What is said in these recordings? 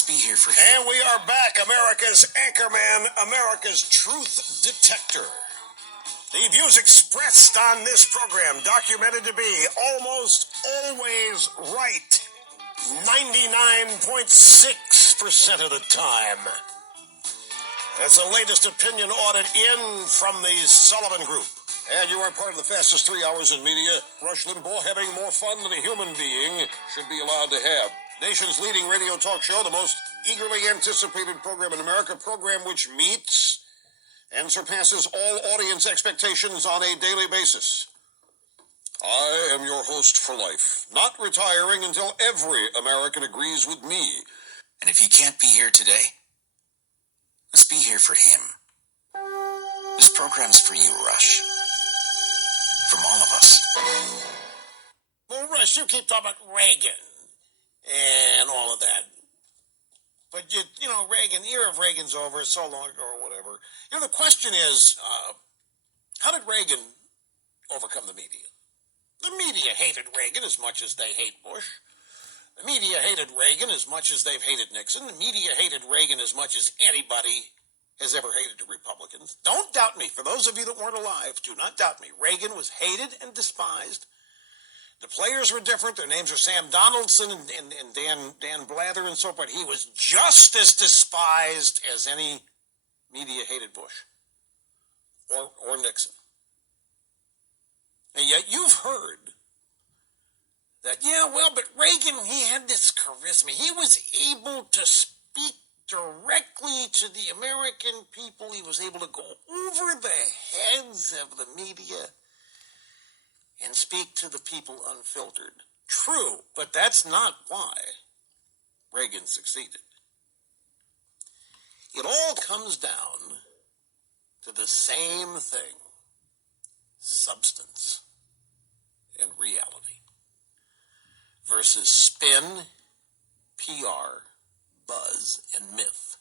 Let's be here for him. And we are back, America's anchorman, America's truth detector. The views expressed on this program documented to be almost always right. 99.6% of the time. That's the latest opinion audit in from the Sullivan Group. And you are part of the fastest 3 hours in media. Rush Limbaugh, having more fun than a human being should be allowed to have. Nation's leading radio talk show, the most eagerly anticipated program in America, program which meets and surpasses all audience expectations on a daily basis. I am your host for life, not retiring until every American agrees with me. And if he can't be here today, let's be here for him. This program's for you, Rush. From all of us. Well, Rush, you keep talking about Reagan and all of that. But, you know, Reagan, the era of Reagan's over so long ago or whatever. You know, the question is, how did Reagan overcome the media? The media hated Reagan as much as they hate Bush. The media hated Reagan as much as they've hated Nixon. The media hated Reagan as much as anybody has ever hated the Republicans. Don't doubt me. For those of you that weren't alive, do not doubt me. Reagan was hated and despised. The players were different. Their names were Sam Donaldson and Dan Blather and so forth. He was just as despised as any media hated Bush or Nixon. And yet you've heard that, yeah, well, but Reagan, he had this charisma. He was able to speak directly to the American people. He was able to go over the heads of the media and speak to the people unfiltered. True, but that's not why Reagan succeeded. It all comes down to the same thing: substance and reality versus spin, PR, buzz, and myth.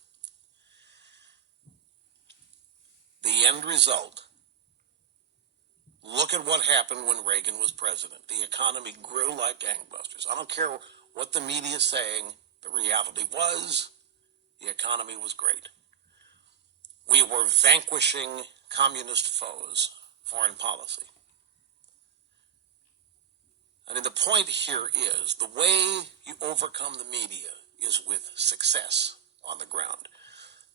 The end result: look at what happened when Reagan was president. The economy grew like gangbusters. I don't care what the media is saying. The reality was the economy was great. We were vanquishing communist foes, foreign policy. I mean, the point here is the way you overcome the media is with success on the ground.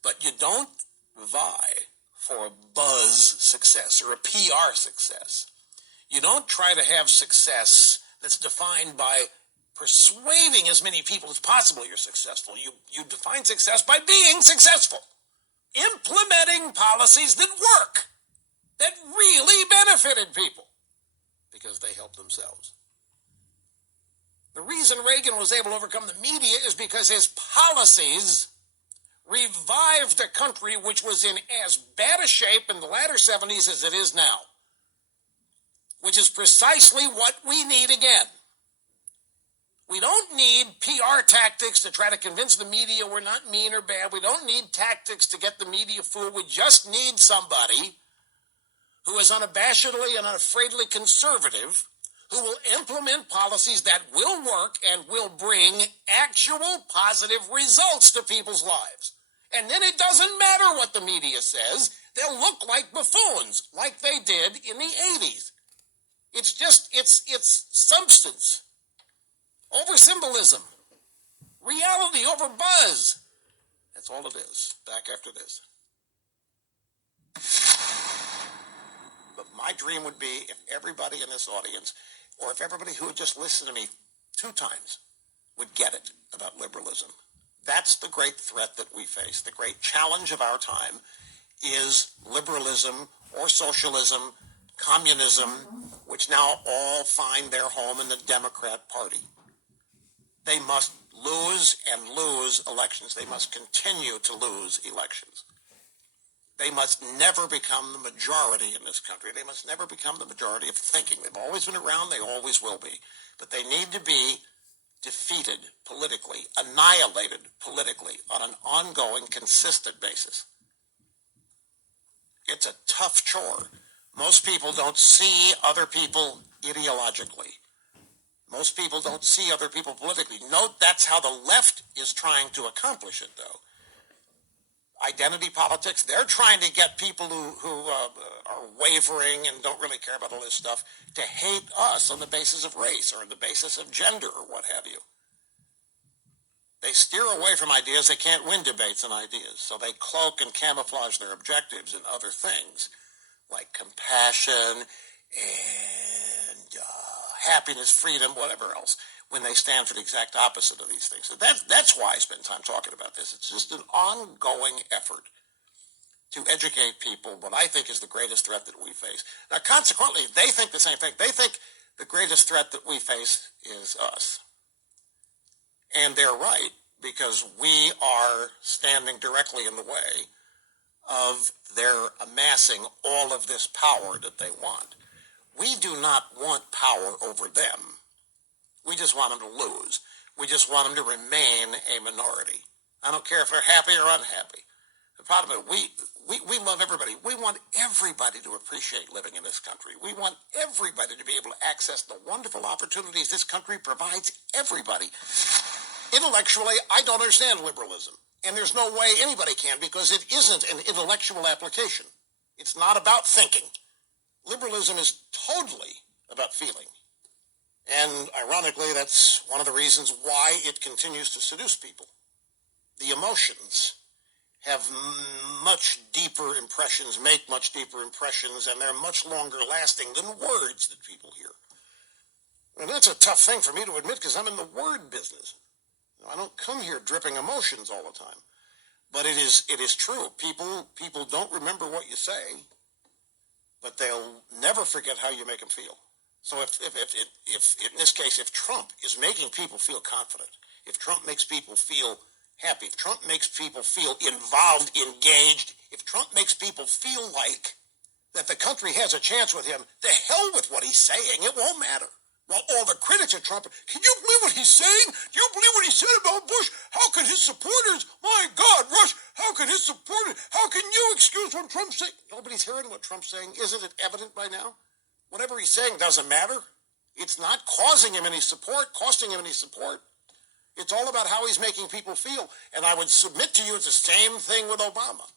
But you don't vie for a buzz success or a PR success. You don't try to have success that's defined by persuading as many people as possible you're successful. You define success by being successful. Implementing policies that work, that really benefited people because they helped themselves. The reason Reagan was able to overcome the media is because his policies revived a country which was in as bad a shape in the latter 70s as it is now, which is precisely what we need again. We don't need PR tactics to try to convince the media we're not mean or bad. We don't need tactics to get the media fooled. We just need somebody who is unabashedly and unafraidly conservative, who will implement policies that will work and will bring actual positive results to people's lives. And then it doesn't matter what the media says. They'll look like buffoons, like they did in the 80s. It's just, it's substance over symbolism, reality over buzz. That's all it is. Back after this. But my dream would be if everybody in this audience, or if everybody who would just listen to me 2 times, would get it about liberalism. That's the great threat that we face. The great challenge of our time is liberalism or socialism, communism, which now all find their home in the Democrat Party. They must lose and lose elections. They must continue to lose elections. They must never become the majority in this country. They must never become the majority of thinking. They've always been around. They always will be. But they need to be defeated politically, annihilated politically on an ongoing, consistent basis. It's a tough chore. Most people don't see other people ideologically. Most people don't see other people politically. Note that's how the left is trying to accomplish it, though. Identity politics, they're trying to get people who are wavering and don't really care about all this stuff to hate us on the basis of race or on the basis of gender or what have you. They steer away from ideas. They can't win debates on ideas, so they cloak and camouflage their objectives in other things like compassion and happiness, freedom, whatever else, when they stand for the exact opposite of these things. So that's why I spend time talking about this. It's just an ongoing effort to educate people what I think is the greatest threat that we face. Now, consequently, they think the same thing. They think the greatest threat that we face is us. And they're right, because we are standing directly in the way of their amassing all of this power that they want. We do not want power over them. We just want them to lose. We just want them to remain a minority. I don't care if they're happy or unhappy. The problem is we love everybody. We want everybody to appreciate living in this country. We want everybody to be able to access the wonderful opportunities this country provides everybody. Intellectually, I don't understand liberalism. And there's no way anybody can, because it isn't an intellectual application. It's not about thinking. Liberalism is totally about feeling. And ironically, that's one of the reasons why it continues to seduce people. The emotions have much deeper impressions, make much deeper impressions, and they're much longer lasting than words that people hear. And that's a tough thing for me to admit, because I'm in the word business. I don't come here dripping emotions all the time. But it is true. People don't remember what you say, but they'll never forget how you make them feel. So if in this case, if Trump is making people feel confident, if Trump makes people feel happy, if Trump makes people feel involved, engaged, if Trump makes people feel like that the country has a chance with him, the hell with what he's saying. It won't matter. Well, all the critics of Trump, can you believe what he's saying? Do you believe what he said about Bush? How can his supporters, my God, Rush, how can his supporters, how can you excuse what Trump's saying? Nobody's hearing what Trump's saying. Isn't it evident by now? Whatever he's saying doesn't matter. It's not causing him any support, costing him any support. It's all about how he's making people feel. And I would submit to you it's the same thing with Obama.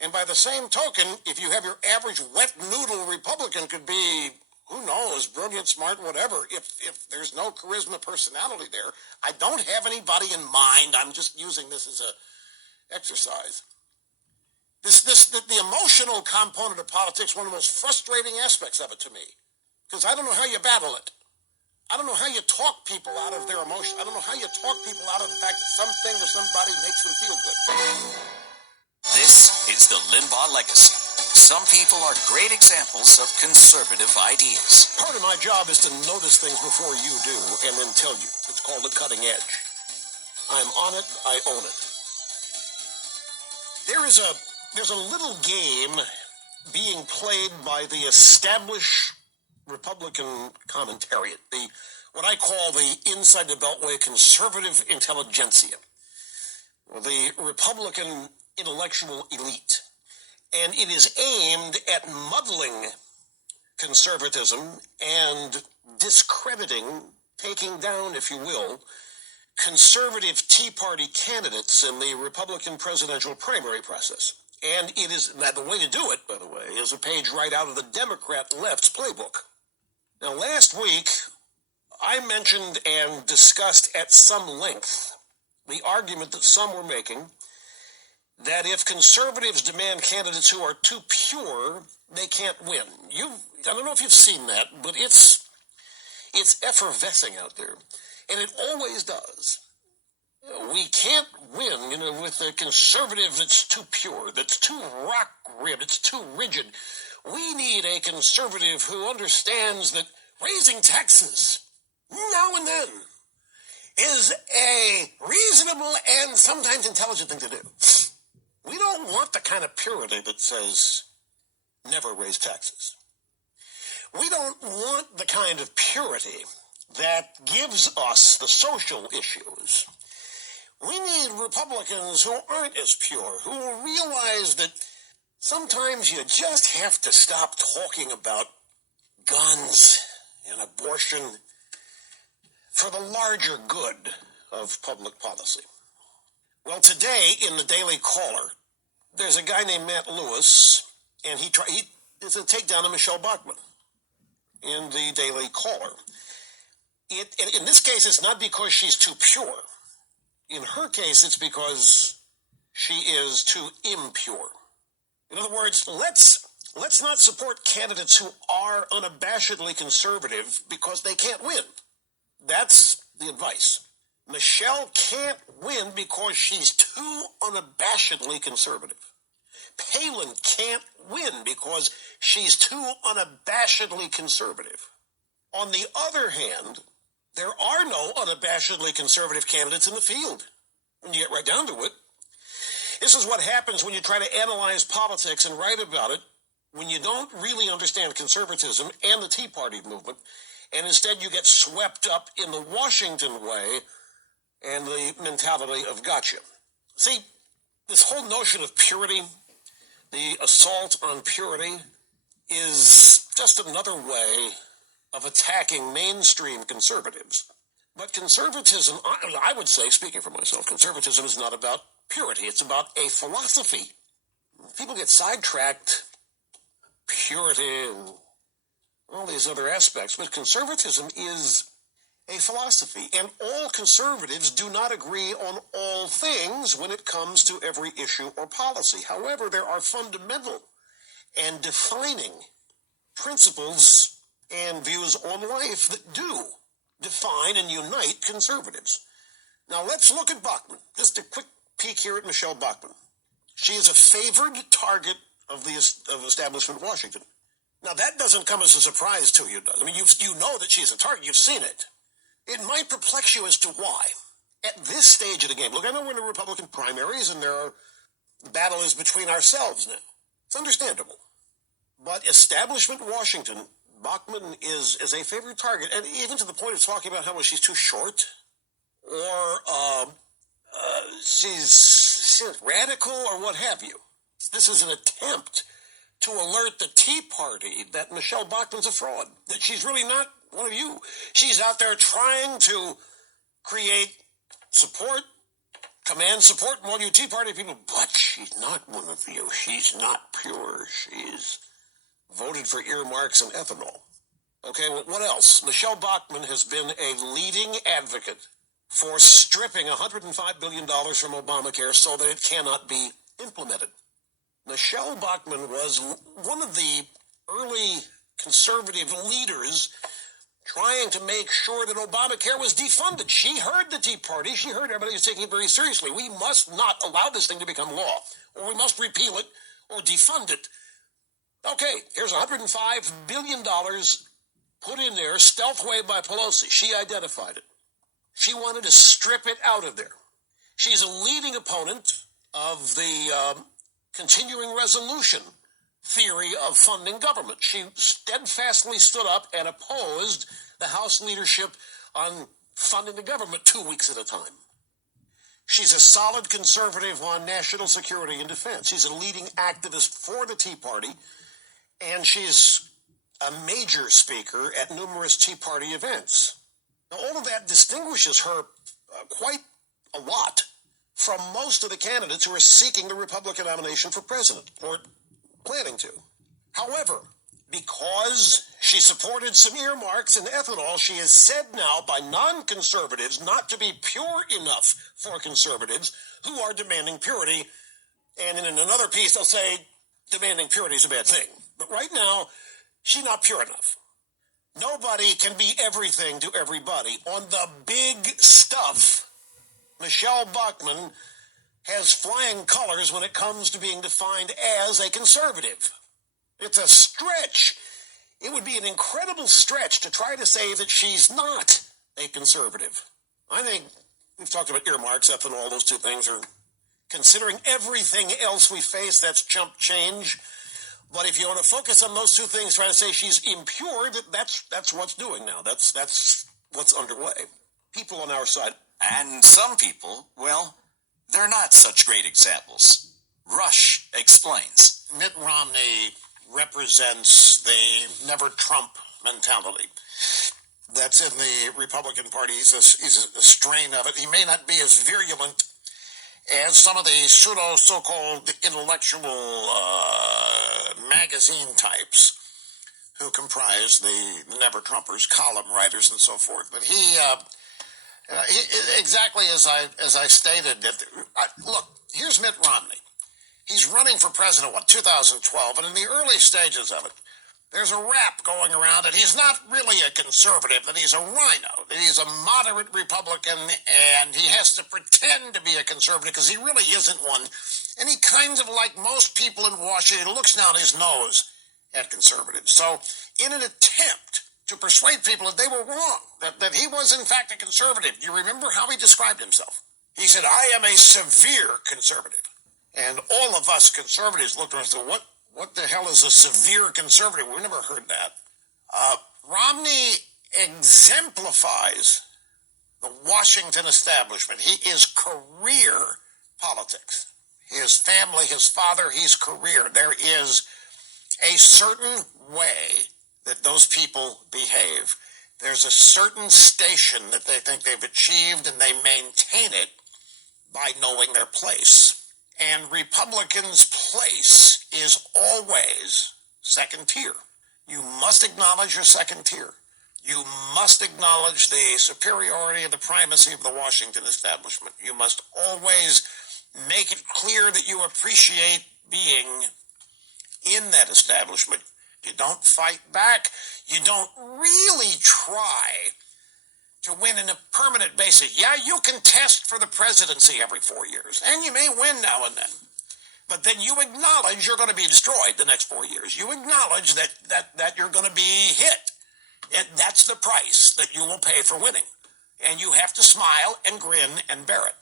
And by the same token, if you have your average wet noodle Republican could be, who knows, brilliant, smart, whatever. If there's no charisma, personality there, I don't have anybody in mind. I'm just using this as a exercise. The emotional component of politics, one of the most frustrating aspects of it to me, because I don't know how you battle it. I don't know how you talk people out of their emotion. I don't know how you talk people out of the fact that something or somebody makes them feel good. This is the Limbaugh legacy. Some people are great examples of conservative ideas. Part of my job is to notice things before you do and then tell you. It's called the cutting edge. I'm on it. I own it. There's a little game being played by the established Republican commentariat, what I call the inside the Beltway conservative intelligentsia, or the Republican intellectual elite. And it is aimed at muddling conservatism and discrediting, taking down, if you will, conservative Tea Party candidates in the Republican presidential primary process. And it is, the way to do it, by the way, is a page right out of the Democrat left's playbook. Now, last week, I mentioned and discussed at some length the argument that some were making that if conservatives demand candidates who are too pure, they can't win. I don't know if you've seen that, but it's effervescing out there, and it always does. We can't win, with a conservative that's too pure, that's too rock-ribbed, it's too rigid. We need a conservative who understands that raising taxes now and then is a reasonable and sometimes intelligent thing to do. We don't want the kind of purity that says never raise taxes. We don't want the kind of purity that gives us the social issues. We need Republicans who aren't as pure, who will realize that sometimes you just have to stop talking about guns and abortion for the larger good of public policy. Well, today in the Daily Caller, there's a guy named Matt Lewis, and it's a takedown of Michelle Bachmann in the Daily Caller. In this case, it's not because she's too pure. In her case, it's because she is too impure. In other words, let's not support candidates who are unabashedly conservative because they can't win. That's the advice. Michelle can't win because she's too unabashedly conservative. Palin can't win because she's too unabashedly conservative. On the other hand, there are no unabashedly conservative candidates in the field. When you get right down to it, this is what happens when you try to analyze politics and write about it, when you don't really understand conservatism and the Tea Party movement, and instead you get swept up in the Washington way and the mentality of gotcha. See, this whole notion of purity, the assault on purity, is just another way of attacking mainstream conservatives. But conservatism, I would say, speaking for myself, conservatism is not about purity. It's about a philosophy. People get sidetracked, purity and all these other aspects, but conservatism is a philosophy, and all conservatives do not agree on all things when it comes to every issue or policy. However, there are fundamental and defining principles and views on life that do define and unite conservatives. Now let's look at Bachmann. Just a quick peek here at Michelle Bachmann. She is a favored target of establishment Washington. Now that doesn't come as a surprise to you, does it? I mean, you know that she's a target. You've seen it. It might perplex you as to why. At this stage of the game, look, I know we're in the Republican primaries and the battle is between ourselves now. It's understandable. But establishment Washington, Bachmann is a favorite target, and even to the point of talking about how much she's too short, or she's radical, or what have you. This is an attempt to alert the Tea Party that Michelle Bachmann's a fraud, that she's really not one of you. She's out there trying to create support, command support from all you Tea Party people, but she's not one of you. She's not pure. She's voted for earmarks and ethanol. Okay, well, what else? Michelle Bachmann has been a leading advocate for stripping $105 billion from Obamacare so that it cannot be implemented. Michelle Bachmann was one of the early conservative leaders trying to make sure that Obamacare was defunded. She heard the Tea Party. She heard everybody was taking it very seriously. We must not allow this thing to become law, or we must repeal it or defund it. Okay, here's $105 billion put in there, stealth way by Pelosi. She identified it. She wanted to strip it out of there. She's a leading opponent of the continuing resolution theory of funding government. She steadfastly stood up and opposed the House leadership on funding the government 2 weeks at a time. She's a solid conservative on national security and defense. She's a leading activist for the Tea Party, and she's a major speaker at numerous Tea Party events. Now, all of that distinguishes her quite a lot from most of the candidates who are seeking the Republican nomination for president, or planning to. However, because she supported some earmarks and ethanol, she is said now by non-conservatives not to be pure enough for conservatives who are demanding purity. And in another piece, they'll say demanding purity is a bad thing. But right now, she's not pure enough. Nobody can be everything to everybody. On the big stuff, Michelle Bachmann has flying colors when it comes to being defined as a conservative. It's a stretch. It would be an incredible stretch to try to say that she's not a conservative. I think we've talked about earmarks, ethanol, those two things are, considering everything else we face, that's chump change. But if you want to focus on those two things, trying to say she's impure, that's what's doing now. That's what's underway. People on our side. And some people, well, they're not such great examples. Rush explains. Mitt Romney represents the never Trump mentality. that's in the Republican Party. He's a strain of it. He may not be as virulent as some of the so-called intellectual magazine types who comprise the Never Trumpers, column writers, and so forth. But he exactly as I stated. Look, here's Mitt Romney. He's running for president, 2012, and in the early stages of it, there's a rap going around that he's not really a conservative, that he's a rhino, that he's a moderate Republican, and he has to pretend to be a conservative because he really isn't one. And he kind of, like most people in Washington, looks down his nose at conservatives. So in an attempt to persuade people that they were wrong, that he was in fact a conservative, do you remember how he described himself? He said, "I am a severe conservative." And all of us conservatives looked at us and said, what the hell is a severe conservative? We've never heard that. Romney exemplifies the Washington establishment. He is career politics. His family, his father, he's career. There is a certain way that those people behave. There's a certain station that they think they've achieved, and they maintain it by knowing their place. And Republicans' place is always second tier. You must acknowledge your second tier. You must acknowledge the superiority and the primacy of the Washington establishment. You must always make it clear that you appreciate being in that establishment. You don't fight back. You don't really try to win on a permanent basis. Yeah, you can test for the presidency every 4 years, and you may win now and then. But then you acknowledge you're going to be destroyed the next 4 years. You acknowledge that you're going to be hit. And that's the price that you will pay for winning. And you have to smile and grin and bear it.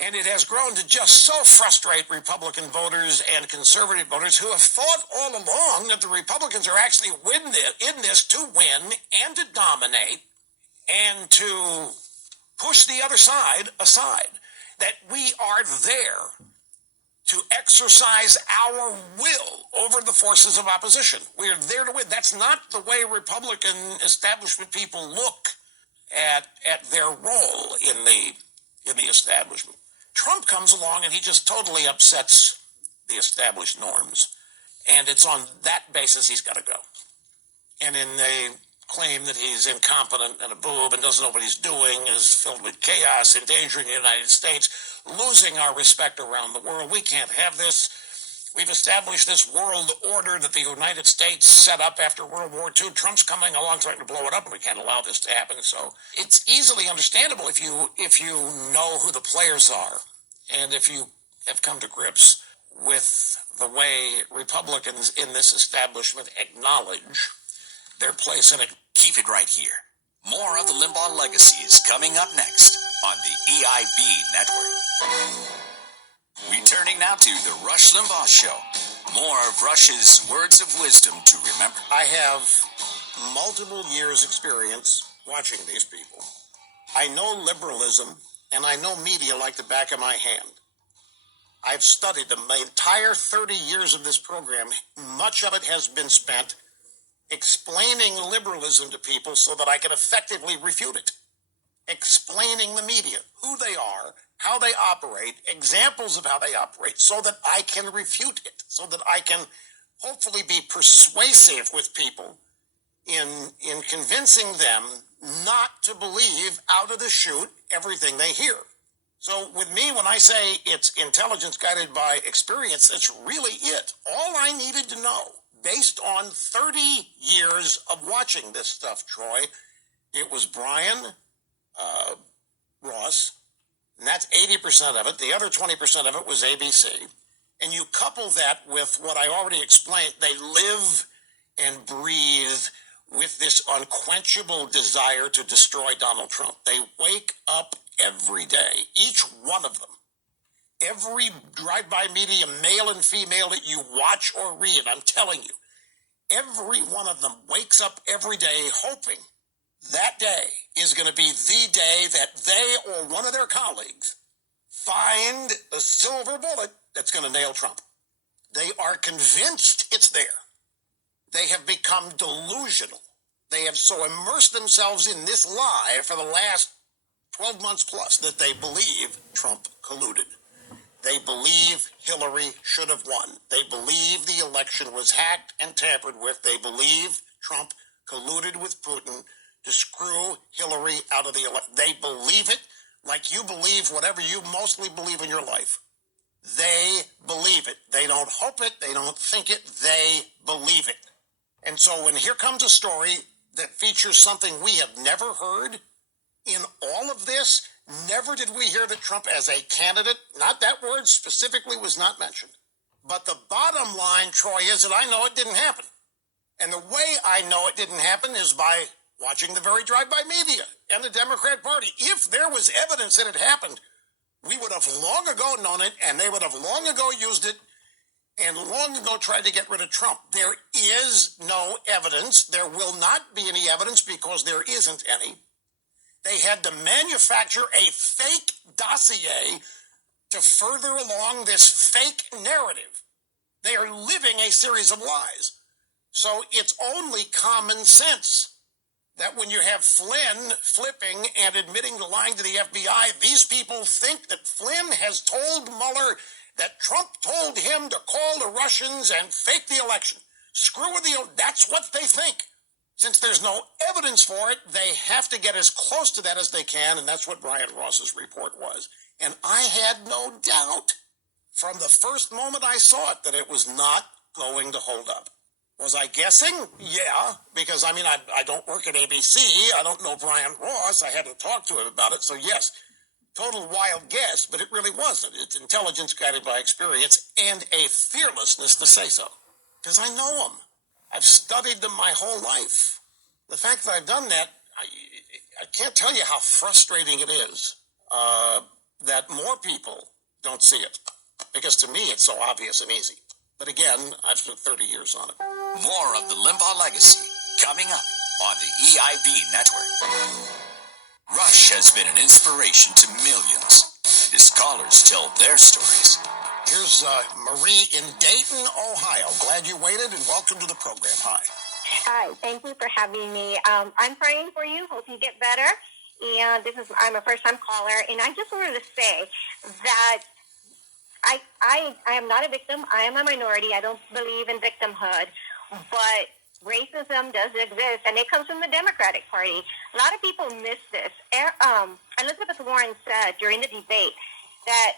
And it has grown to just so frustrate Republican voters and conservative voters who have thought all along that the Republicans are actually in this to win and to dominate and to push the other side aside. That we are there to exercise our will over the forces of opposition. We are there to win. That's not the way Republican establishment people look at their role in the establishment. Trump comes along and he just totally upsets the established norms. And it's on that basis he's got to go. And in the claim that he's incompetent and a boob and doesn't know what he's doing, is filled with chaos, endangering the United States, losing our respect around the world. We can't have this. We've established this world order that the United States set up after World War II. Trump's coming along trying to blow it up, and we can't allow this to happen. So it's easily understandable if you know who the players are, and if you have come to grips with the way Republicans in this establishment acknowledge their place in it. Keep it right here. More of the Limbaugh legacy is coming up next on the EIB Network. Returning now to the Rush Limbaugh Show. More of Rush's words of wisdom to remember. I have multiple years' experience watching these people. I know liberalism, and I know media like the back of my hand. I've studied them. My entire 30 years of this program, much of it has been spent explaining liberalism to people so that I can effectively refute it. Explaining the media, who they are, how they operate, examples of how they operate, so that I can refute it, so that I can hopefully be persuasive with people in convincing them not to believe out of the chute everything they hear. So with me, when I say it's intelligence guided by experience, that's really it. All I needed to know, based on 30 years of watching this stuff, Troy, it was Brian Ross, and that's 80% of it. The other 20% of it was ABC. And you couple that with what I already explained. They live and breathe with this unquenchable desire to destroy Donald Trump. They wake up every day, each one of them. Every drive-by media, male and female, that you watch or read, I'm telling you, every one of them wakes up every day hoping that day is going to be the day that they or one of their colleagues find a silver bullet that's going to nail Trump. They are convinced it's there. They have become delusional. They have so immersed themselves in this lie for the last 12 months plus that they believe Trump colluded. They believe Hillary should have won. They believe the election was hacked and tampered with. They believe Trump colluded with Putin to screw Hillary out of the election. They believe it like you believe whatever you mostly believe in your life. They believe it. They don't hope it. They don't think it. They believe it. And so when here comes a story that features something we have never heard in all of this, never did we hear that Trump as a candidate, not that word specifically was not mentioned. But the bottom line, Troy, is that I know it didn't happen. And the way I know it didn't happen is by watching the very drive-by media and the Democrat Party. If there was evidence that it happened, we would have long ago known it, and they would have long ago used it, and long ago tried to get rid of Trump. There is no evidence. There will not be any evidence because there isn't any. They had to manufacture a fake dossier to further along this fake narrative. They are living a series of lies. So it's only common sense that when you have Flynn flipping and admitting to lying to the FBI, these people think that Flynn has told Mueller that Trump told him to call the Russians and fake the election. Screw with the... That's what they think. Since there's no evidence for it, they have to get as close to that as they can, and that's what Brian Ross's report was. And I had no doubt from the first moment I saw it that it was not going to hold up. Was I guessing? Yeah, because, I don't work at ABC. I don't know Brian Ross. I had to talk to him about it, so yes, total wild guess, but it really wasn't. It's intelligence guided by experience and a fearlessness to say so. Because I know them. I've studied them my whole life. The fact that I've done that, I can't tell you how frustrating it is that more people don't see it. Because to me, it's so obvious and easy. But again, I've spent 30 years on it. More of the Limbaugh legacy coming up on the EIB network. Rush has been an inspiration to millions. His callers tell their stories. Here's Marie in Dayton, Ohio. Glad you waited and welcome to the program. Hi. Hi, thank you for having me. I'm praying for you. Hope you get better. And I'm a first-time caller, and I just wanted to say that I am not a victim. I am a minority. I don't believe in victimhood, but racism does exist, and it comes from the Democratic Party. A lot of people miss this. Elizabeth Warren said during the debate that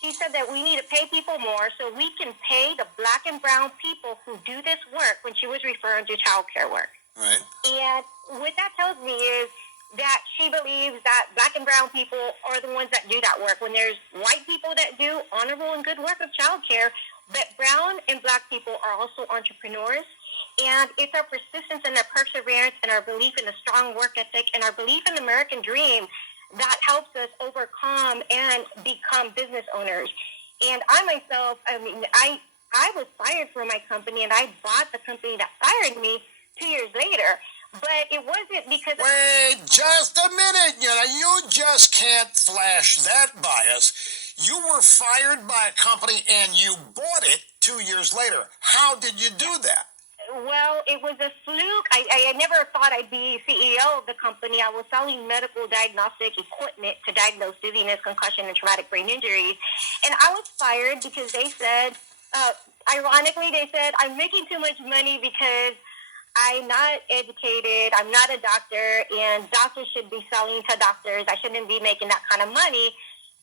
she said that we need to pay people more so we can pay the black and brown people who do this work when she was referring to child care work. Right. And what that tells me is that she believes that black and brown people are the ones that do that work. When there's white people that do honorable and good work of child care, but brown and black people are also entrepreneurs. And it's our persistence and our perseverance and our belief in a strong work ethic and our belief in the American dream that helps us overcome and become business owners. And I myself, I was fired from my company, and I bought the company that fired me 2 years later. But it wasn't because... Wait just a minute. You just can't flash that bias. You were fired by a company, and you bought it 2 years later. How did you do that? Well, it was a fluke. I never thought I'd be CEO of the company. I was selling medical diagnostic equipment to diagnose dizziness, concussion, and traumatic brain injuries. And I was fired because they said, ironically, they said, I'm making too much money because I'm not educated, I'm not a doctor, and doctors should be selling to doctors. I shouldn't be making that kind of money.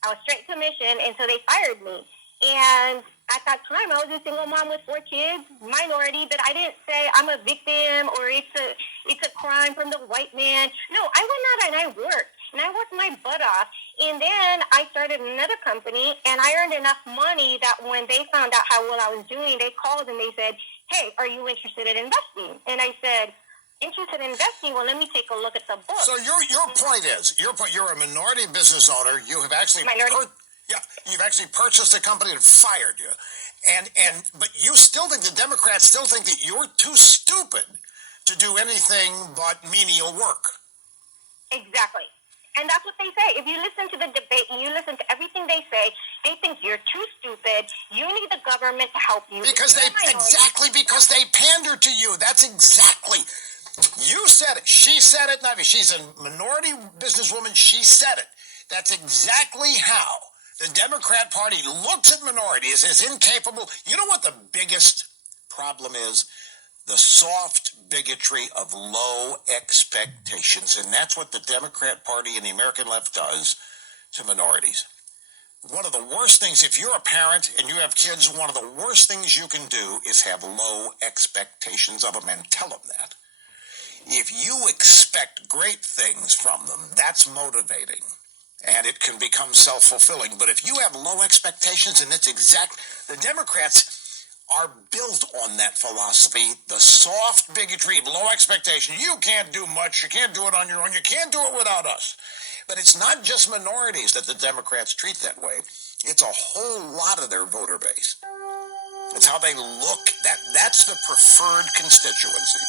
I was straight commission, and so they fired me. And at that time, I was a single mom with 4 kids, minority, but I didn't say I'm a victim or it's a crime from the white man. No, I went out and I worked my butt off. And then I started another company, and I earned enough money that when they found out how well I was doing, they called and they said, hey, are you interested in investing? And I said, interested in investing? Well, let me take a look at the book. So your point is, you're a minority business owner. You have actually... you've actually purchased a company and fired you. But you still think, the Democrats still think that you're too stupid to do anything but menial work. Exactly. And that's what they say. If you listen to the debate and you listen to everything they say, they think you're too stupid. You need the government to help you. Because they pander to you. That's exactly. You said it. She said it. Not me. She's a minority businesswoman. She said it. That's exactly how the Democrat Party looks at minorities as incapable. You know what the biggest problem is? The soft bigotry of low expectations. And that's what the Democrat Party and the American left does to minorities. One of the worst things, if you're a parent and you have kids, one of the worst things you can do is have low expectations of them and tell them that. If you expect great things from them, that's motivating and it can become self-fulfilling. But if you have low expectations, and the Democrats are built on that philosophy, the soft bigotry, low expectation. You can't do much. You can't do it on your own. You can't do it without us. But it's not just minorities that the Democrats treat that way. It's a whole lot of their voter base. It's how they look. That's the preferred constituency.